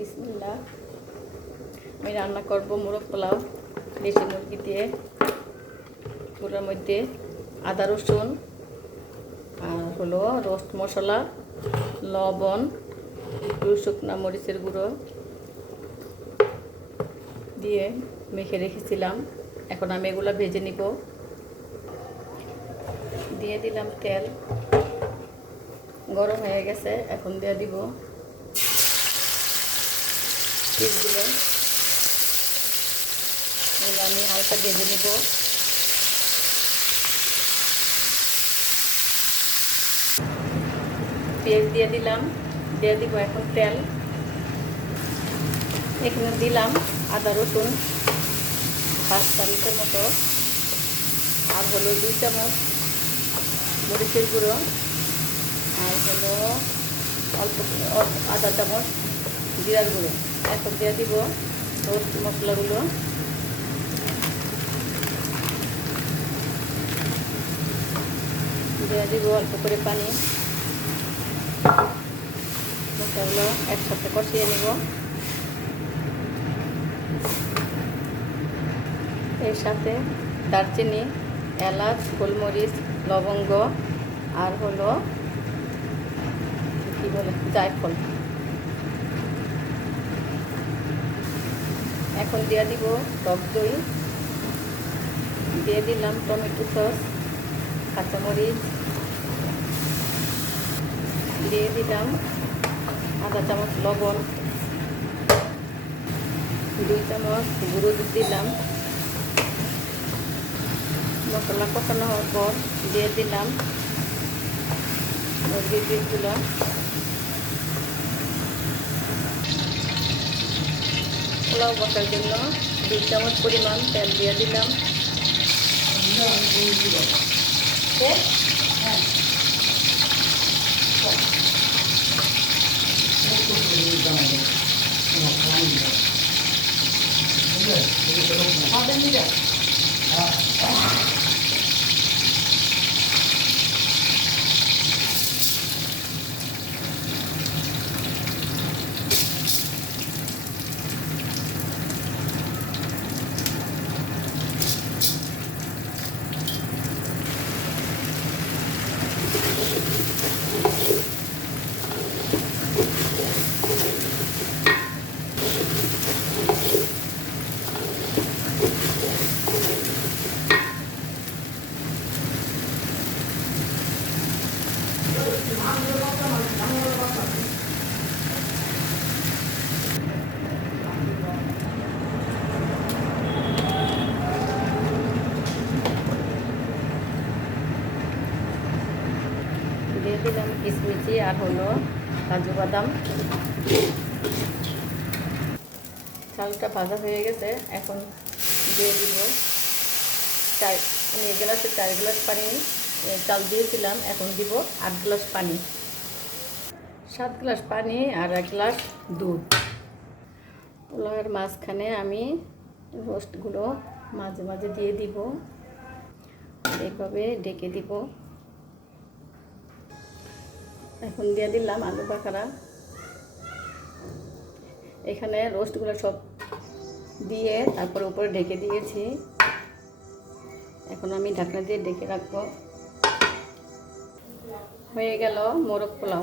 বিসমিল্লাহ। আমি রান্না করব মোরগ পোলাও দেশি মুরগি দিয়ে। পুরোর মধ্যে আদা রসুন আর হলো রোস্ট মশলা, লবণ, একটু শুকনা মরিচের গুঁড়ো দিয়ে মেখে রেখেছিলাম। এখন আমি এগুলো ভেজে নিব। দিয়ে দিলাম তেল, গরম হয়ে গেছে। এখন দিয়ে দিব পিসগুলো। এগুলো আমি হালকা ভেজে নিব। পেঁয়াজ দিয়ে দিলাম, দিয়ে দিব এখন তেল। এখানে দিলাম আদা রসুন 5 চামচের মতো, আর হলো 2 চামচ মরিচের গুঁড়ো, আর হলো অল্প আধা চামচ জিরার গুঁড়ো। এখন দিয়ে দিব রোস্ট মশলাগুলো। দিয়ে দিব অল্প করে পানি। মশলাগুলো একসাথে কষিয়ে নিব। এর সাথে দারচিনি, এলাচ, গোলমরিচ, লবঙ্গ আর হলো কি বলে জায়ফল। এখন দিয়ে দিব টক দই, দিয়ে দিলাম টমেটো সস, কাঁচামরিচ, দিয়ে দিলাম আধা চামচ লবণ, 2 চামচ গুঁড়ো দুধ দিলাম। মশলা কষানো হওয়ার পর দিয়ে দিলাম মুরগির পিসগুলো। পোলাও বসার জন্য 2 চামচ পরিমাণ তেল দিয়ে দিলাম। দিয়ে দিলাম কিশমিশি আর হলো কাজু বাদাম। চালটা ভাজা হয়ে গেছে। এখন দিয়ে দিব আমি 1 গ্লাসে 4 গ্লাস পানি চাল দিয়েছিলাম। এখন দিব 8 গ্লাস পানি, 7 গ্লাস পানি আর 1 গ্লাস দুধ। পোলাওয়ের মাঝখানে আমি রোস্টগুলো মাঝে মাঝে দিয়ে দিব, এইভাবে ঢেকে দিব। এখন দিয়ে দিলাম আলু বাখারা। এখানে রোস্টগুলো সব দিয়ে তারপর উপরে ঢেকে দিয়েছি। এখন আমি ঢাকনা দিয়ে ঢেকে রাখবো। হয়ে গেল মোরগ পোলাও।